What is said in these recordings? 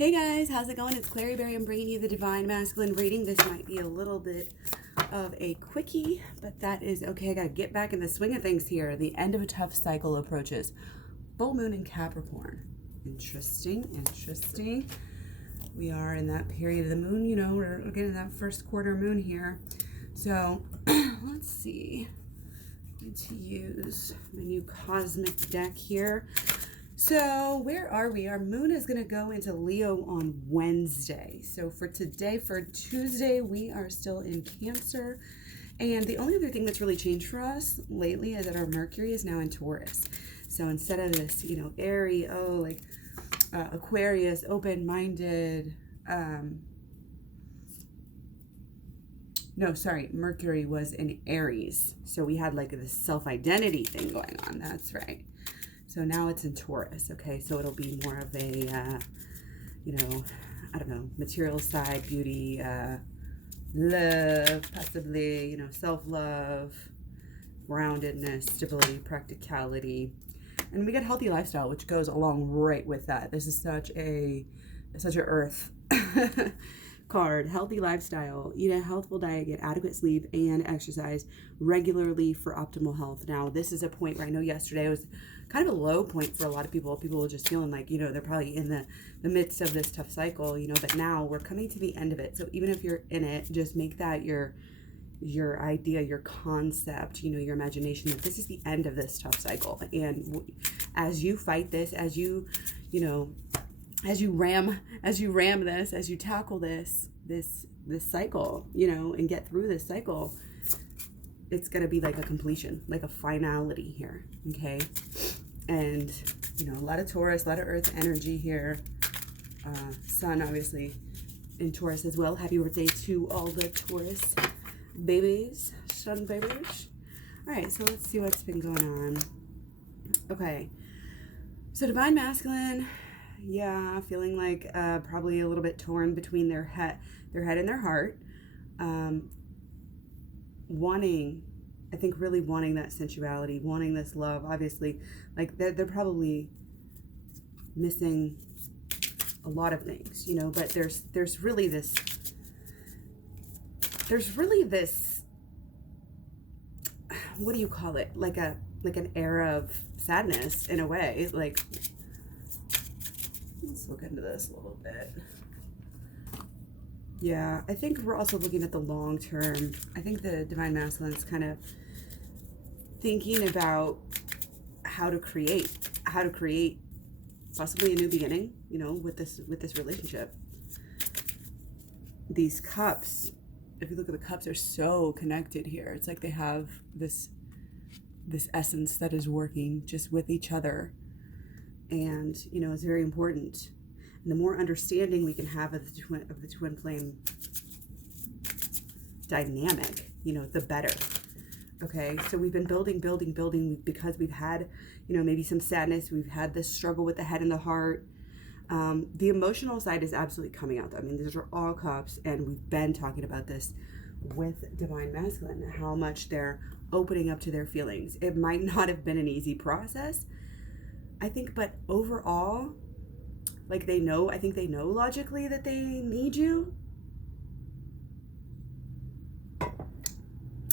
Hey guys, how's it going? It's Clary Berry. I'm bringing you the Divine Masculine reading. This might be a little bit of a quickie, but that is okay. I got to get back in the swing of things here. The end of a tough cycle approaches. Full moon in Capricorn. Interesting. We are in that period of the moon, we're getting that first quarter moon here. So let's see. I need to use my new cosmic deck here. So where are we? Our moon is going to go into Leo on Wednesday. So for Tuesday, we are still in Cancer. And the only other thing that's really changed for us lately is that our Mercury is now in Taurus. So instead of this, airy, Aquarius, open-minded, Mercury was in Aries. So we had like this self-identity thing going on. That's right. So now it's in Taurus, okay? So it'll be more of a, material side, beauty, love, possibly, self-love, groundedness, stability, practicality. And we get healthy lifestyle, which goes along right with that. This is such a earth card. Healthy lifestyle, eat a healthful diet, get adequate sleep, and exercise regularly for optimal health. Now, this is a point where I know yesterday was kind of a low point for a lot of people. People were just feeling like, they're probably in the midst of this tough cycle, but now we're coming to the end of it. So even if you're in it, just make that your idea, your concept, your imagination that this is the end of this tough cycle. And as you fight this, as you ram this, as you tackle this cycle, and get through this cycle, it's going to be like a completion, like a finality here. Okay. And, a lot of Taurus, a lot of earth energy here. Sun, obviously, in Taurus as well. Happy birthday to all the Taurus babies, sun babies. All right. So let's see what's been going on. Okay. So Divine Masculine. Yeah, feeling like probably a little bit torn between their head and their heart. Really wanting that sensuality, wanting this love. Obviously, like they're probably missing a lot of things, but there's really this what do you call it? Like an era of sadness in a way. Like, let's look into this a little bit. Yeah, I think we're also looking at the long term. I think the Divine Masculine is kind of thinking about how to create possibly a new beginning, with this relationship. These cups, if you look at the cups, are so connected here. It's like they have this essence that is working just with each other. And, it's very important. And the more understanding we can have of the twin flame dynamic, the better. Okay, so we've been building because we've had, maybe some sadness. We've had this struggle with the head and the heart. The emotional side is absolutely coming out. I mean, these are all cups, and we've been talking about this with Divine Masculine, how much they're opening up to their feelings. It might not have been an easy process, I think, but overall, like I think they know logically that they need you.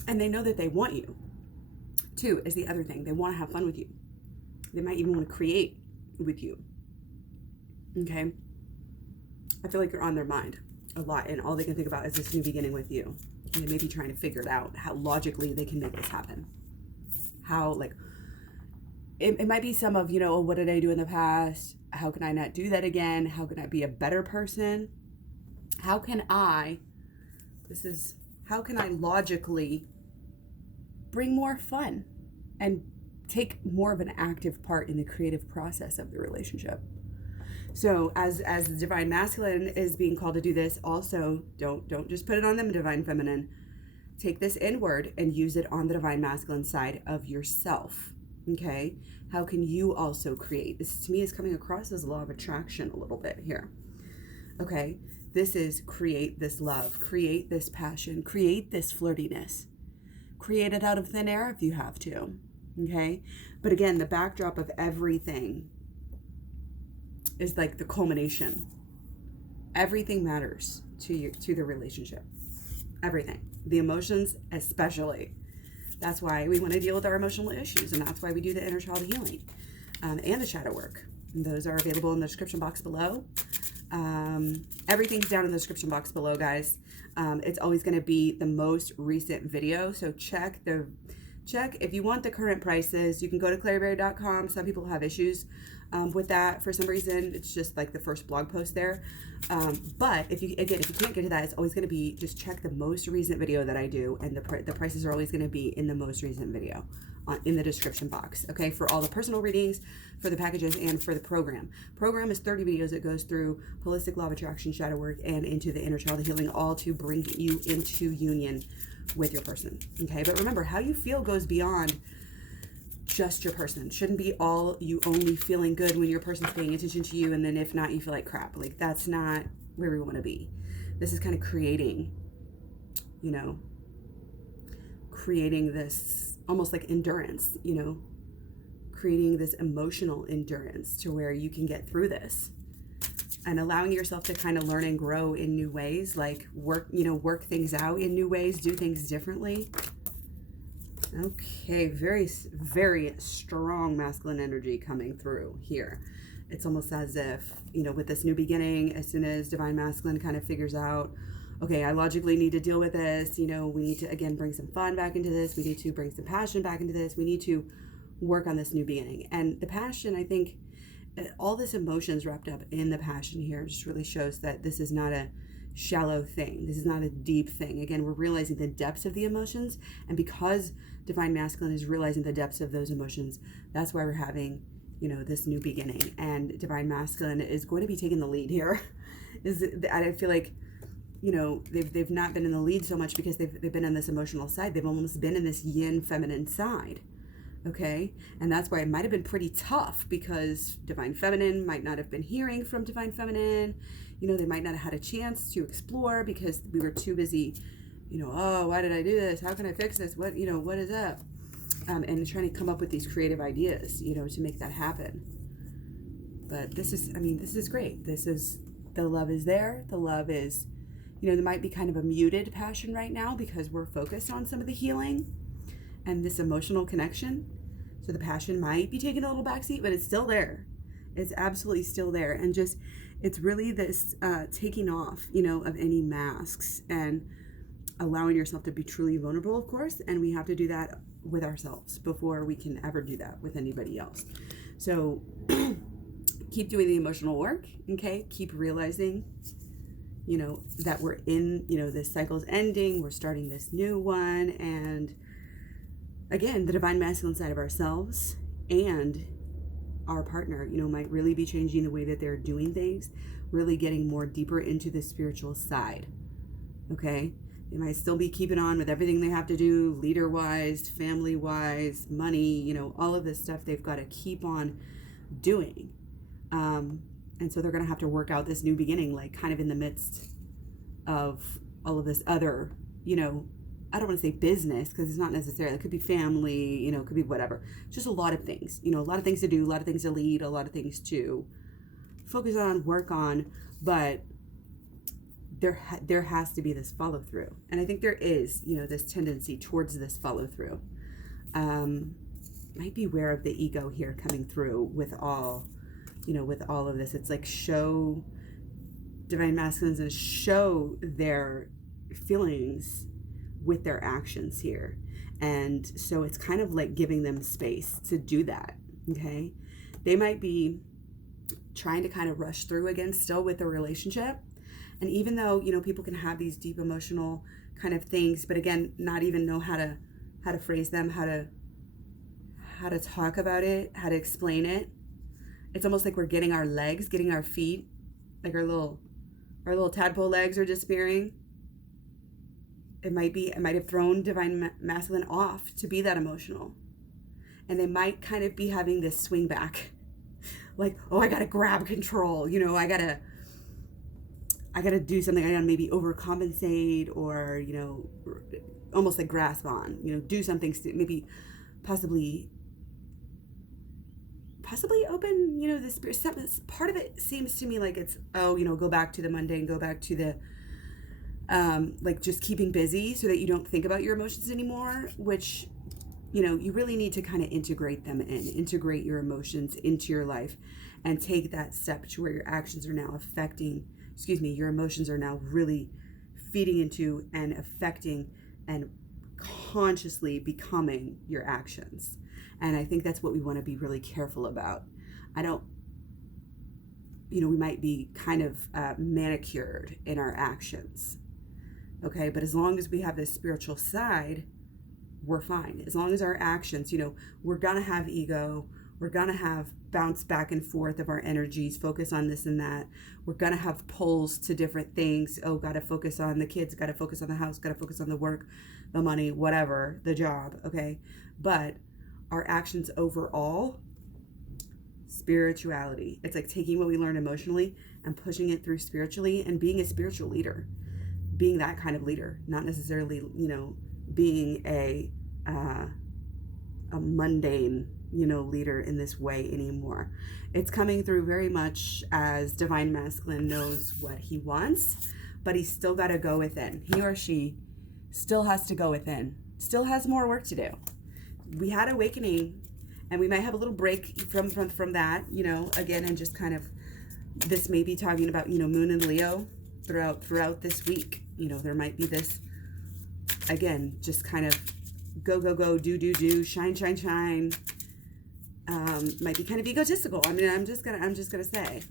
And they know that they want you, too, is the other thing. They want to have fun with you. They might even want to create with you. Okay? I feel like you're on their mind a lot, and all they can think about is this new beginning with you. And they may be trying to figure it out, how logically they can make this happen. How, like, it might be some of, what did I do in the past? How can I not do that again? How can I be a better person? How can I logically bring more fun and take more of an active part in the creative process of the relationship? So as the Divine Masculine is being called to do this, also don't just put it on the Divine Feminine. Take this inward and use it on the Divine Masculine side of yourself. Okay, how can you also create? This to me is coming across as law of attraction a little bit here. Okay, this is create this love, create this passion, create this flirtiness. Create it out of thin air if you have to. Okay, but again, the backdrop of everything is like the culmination everything matters to the relationship. Everything. The emotions especially. That's why we want to deal with our emotional issues, and that's why we do the inner child healing and the shadow work. And those are available in the description box below. Everything's down in the description box below, guys. It's always going to be the most recent video, so check if you want the current prices. You can go to claryberry.com. Some people have issues with that for some reason. It's just like the first blog post there. But if you can't get to that, it's always going to be, just check the most recent video that I do, and the prices are always going to be in the most recent video in the description box. Okay, for all the personal readings, for the packages, and for the program. Program is 30 videos. It goes through holistic law of attraction, shadow work, and into the inner child healing, all to bring you into union with your person. Okay, but remember, how you feel goes beyond just your person. Shouldn't be all you only feeling good when your person's paying attention to you, and then if not, you feel like crap. Like, that's not where we want to be. This is kind of creating this almost like endurance, creating this emotional endurance to where you can get through this, and allowing yourself to kind of learn and grow in new ways, like work things out in new ways, do things differently. Okay, very, very strong masculine energy coming through here. It's almost as if, with this new beginning, as soon as divine masculine kind of figures out, okay, I logically need to deal with this, we need to, again, bring some fun back into this. We need to bring some passion back into this. We need to work on this new beginning. And the passion, I think, all this emotions wrapped up in the passion here just really shows that this is not a shallow thing. This is not a deep thing. Again, we're realizing the depths of the emotions, and because divine masculine is realizing the depths of those emotions, that's why we're having, this new beginning. And divine masculine is going to be taking the lead here. I feel like, they've not been in the lead so much because they've been on this emotional side. They've almost been in this yin feminine side. Okay, and that's why it might have been pretty tough, because divine feminine might not have been hearing from divine feminine. They might not have had a chance to explore because we were too busy, oh, why did I do this? How can I fix this? What is up? And trying to come up with these creative ideas, to make that happen. But this is great. The love is there. The love is, there might be kind of a muted passion right now because we're focused on some of the healing and this emotional connection. So the passion might be taking a little backseat, but it's still there. It's absolutely still there. And just, it's really this taking off, of any masks and allowing yourself to be truly vulnerable, of course. And we have to do that with ourselves before we can ever do that with anybody else. So keep doing the emotional work, okay? Keep realizing, that we're in, this cycle's ending. We're starting this new one. And again, the divine masculine side of ourselves and our partner, might really be changing the way that they're doing things, really getting more deeper into the spiritual side. Okay? They might still be keeping on with everything they have to do, leader-wise, family-wise, money, all of this stuff they've got to keep on doing. And so they're going to have to work out this new beginning, like kind of in the midst of all of this other, I don't want to say business, because it's not necessarily, it could be family, it could be whatever. Just a lot of things, a lot of things to do, a lot of things to lead, a lot of things to focus on, work on, but there has to be this follow through. And I think there is, this tendency towards this follow through. Might be aware of the ego here coming through with all of this. It's like show divine masculines and show their feelings with their actions here. And so it's kind of like giving them space to do that. Okay. They might be trying to kind of rush through again still with the relationship. And even though, people can have these deep emotional kind of things, but again, not even know how to phrase them, how to talk about it, how to explain it. It's almost like we're getting our feet, like our little tadpole legs are disappearing. It might have thrown divine masculine off to be that emotional. And they might kind of be having this swing back. Like, oh, I got to grab control. I got to do something. I got to maybe overcompensate or, almost like grasp on, do something, maybe possibly possibly open, the spirit. Part of it seems to me like it's, go back to the mundane, go back to the, like just keeping busy so that you don't think about your emotions anymore, which, you really need to kind of integrate your emotions into your life and take that step to where your actions are now your emotions are now really feeding into and affecting and consciously becoming your actions. And I think that's what we want to be really careful about. We might be kind of manicured in our actions. Okay, but as long as we have this spiritual side, we're fine. As long as our actions, we're going to have ego. We're going to have bounce back and forth of our energies, focus on this and that. We're going to have pulls to different things. Oh, got to focus on the kids, got to focus on the house, got to focus on the work, the money, whatever, the job. Okay. But our actions overall, spirituality. It's like taking what we learned emotionally and pushing it through spiritually and being a spiritual leader, being that kind of leader, not necessarily, being a mundane, leader in this way anymore. It's coming through very much as divine masculine knows what he wants, but he's still got to go within. He or she still has to go within, still has more work to do. We had awakening, and we might have a little break from that, again, and just kind of, this may be talking about, Moon and Leo throughout this week. There might be this, again, just kind of go, do, shine. Might be kind of egotistical. I mean, I'm just gonna say,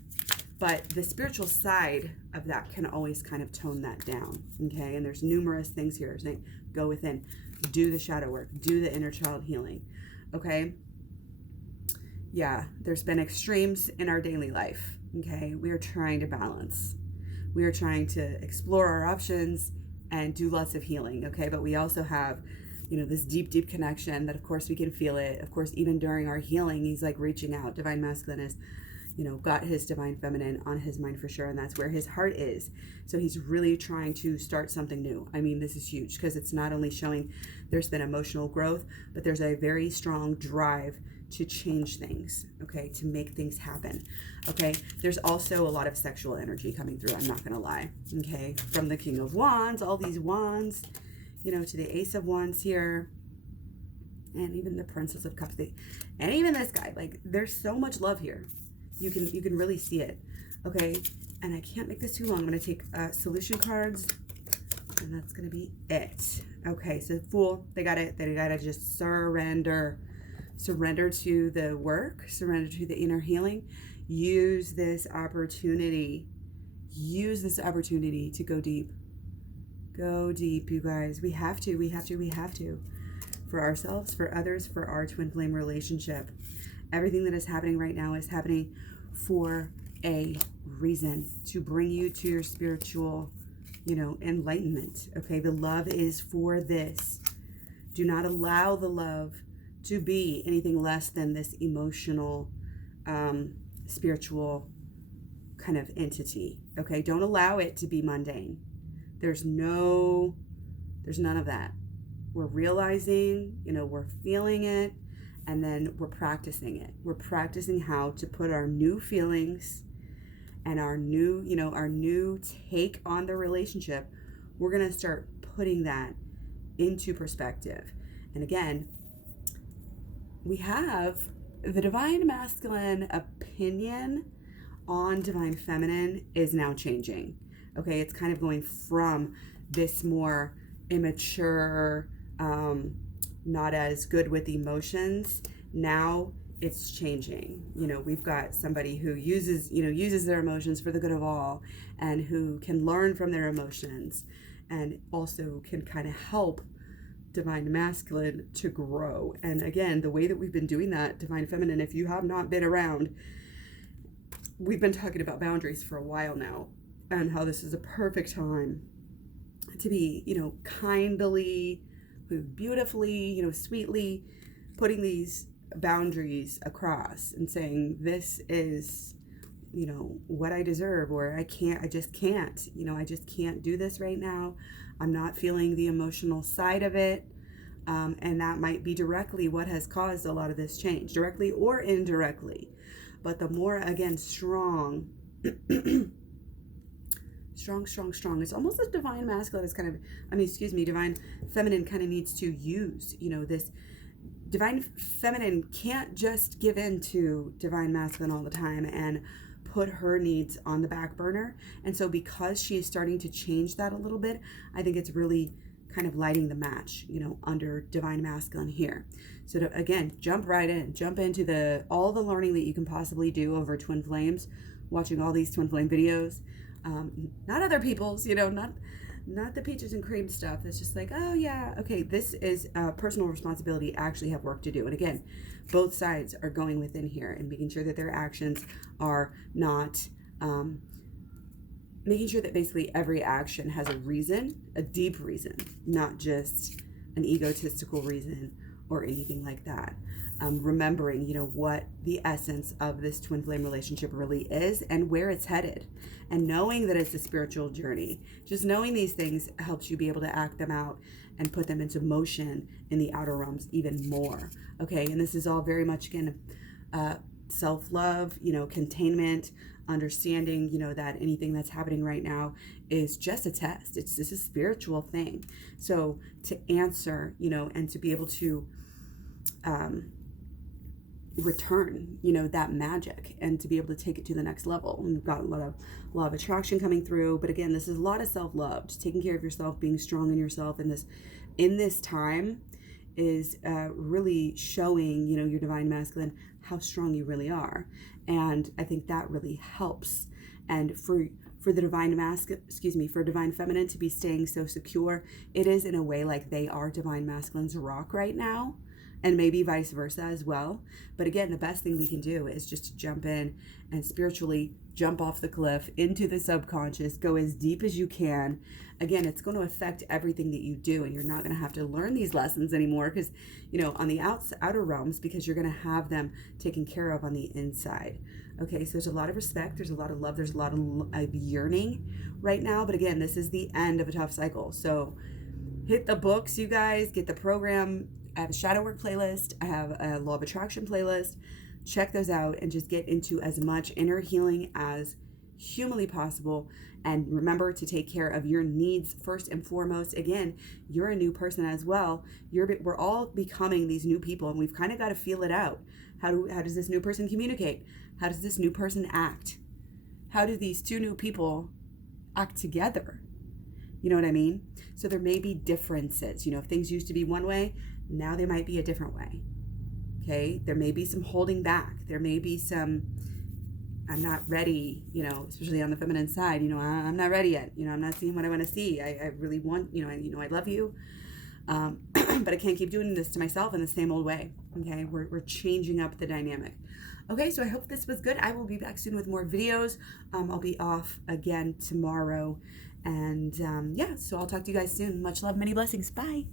but the spiritual side of that can always kind of tone that down. Okay, and there's numerous things here saying go within, do the shadow work, do the inner child healing. Okay, yeah, there's been extremes in our daily life. Okay, we are trying to balance. We are trying to explore our options and do lots of healing. Okay, but we also have, this deep connection that, of course, we can feel it. Of course, even during our healing, he's like reaching out. Divine masculine is, got his divine feminine on his mind for sure. And that's where his heart is. So he's really trying to start something new. I mean, this is huge because it's not only showing there's been emotional growth, but there's a very strong drive to change things, okay, to make things happen, okay? There's also a lot of sexual energy coming through, I'm not gonna lie, okay? From the King of Wands, all these wands, to the Ace of Wands here, and even the Princess of Cups, and even this guy, like, there's so much love here. You can really see it, okay? And I can't make this too long. I'm gonna take solution cards, and that's gonna be it. Okay, so Fool, they gotta just surrender to the work, surrender to the inner healing. Use this opportunity to go deep. Go deep, you guys. We have to. For ourselves, for others, for our twin flame relationship. Everything that is happening right now is happening for a reason, to bring you to your spiritual, enlightenment. Okay, the love is for this. Do not allow the love to be anything less than this emotional, spiritual kind of entity. Okay, don't allow it to be mundane. There's none of that. We're realizing, we're feeling it, and then we're practicing it. We're practicing how to put our new feelings and our new take on the relationship. We're going to start putting that into perspective. And again, we have the divine masculine opinion on divine feminine is now changing. Okay, it's kind of going from this more immature, not as good with emotions. Now it's changing. We've got somebody who uses their emotions for the good of all, and who can learn from their emotions, and also can kind of help divine masculine to grow. And again, the way that we've been doing that, divine feminine, if you have not been around, we've been talking about boundaries for a while now, and how this is a perfect time to be, kindly, beautifully, sweetly putting these boundaries across and saying, this is, what I deserve, or I just can't do this right now. I'm not feeling the emotional side of it. And that might be directly what has caused a lot of this change, directly or indirectly. But the more, again, strong, strong. It's almost as divine masculine is kind of, divine feminine kind of needs to use, this divine feminine can't just give in to divine masculine all the time and put her needs on the back burner. And so because she is starting to change that a little bit, I think it's really kind of lighting the match, under divine masculine here. So to, again, jump into all the learning that you can possibly do over twin flames, watching all these twin flame videos, not other people's, not the peaches and cream stuff. It's just like, oh yeah, okay, this is personal responsibility. Actually have work to do. And again, both sides are going within here and making sure that their actions are not, making sure that basically every action has a reason, a deep reason, not just an egotistical reason or anything like that. Remembering, what the essence of this twin flame relationship really is and where it's headed, and knowing that it's a spiritual journey. Just knowing these things helps you be able to act them out and put them into motion in the outer realms even more. Okay, and this is all very much, again, self-love, containment, understanding, that anything that's happening right now is just a test. This is a spiritual thing. So to answer, and to be able to return, that magic, and to be able to take it to the next level. And we've got a lot of law of attraction coming through. But again, this is a lot of self-love, just taking care of yourself, being strong in yourself in this time is really showing, your divine masculine, how strong you really are. And I think that really helps. And for the divine for divine feminine to be staying so secure, it is in a way like they are divine masculine's rock right now, and maybe vice versa as well. But again, the best thing we can do is just to jump in and spiritually jump off the cliff into the subconscious, go as deep as you can. Again, it's going to affect everything that you do, and you're not going to have to learn these lessons anymore because, on the outer realms, because you're going to have them taken care of on the inside. Okay, so there's a lot of respect, there's a lot of love, there's a lot of yearning right now. But again, this is the end of a tough cycle. So hit the books, you guys, get the program. I have a shadow work playlist. I have a law of attraction playlist. Check those out and just get into as much inner healing as humanly possible. And remember to take care of your needs first and foremost. Again, you're a new person as well. We're all becoming these new people, and we've kind of got to feel it out. How does this new person communicate? How does this new person act? How do these two new people act together? You know what I mean? So there may be differences. If things used to be one way, now they might be a different way. Okay, there may be some holding back. There may be some, I'm not ready, especially on the feminine side, I'm not ready yet. I'm not seeing what I want to see. I really want, I love you. But I can't keep doing this to myself in the same old way. Okay, we're changing up the dynamic. Okay, so I hope this was good. I will be back soon with more videos. I'll be off again tomorrow. And so I'll talk to you guys soon. Much love, many blessings. Bye.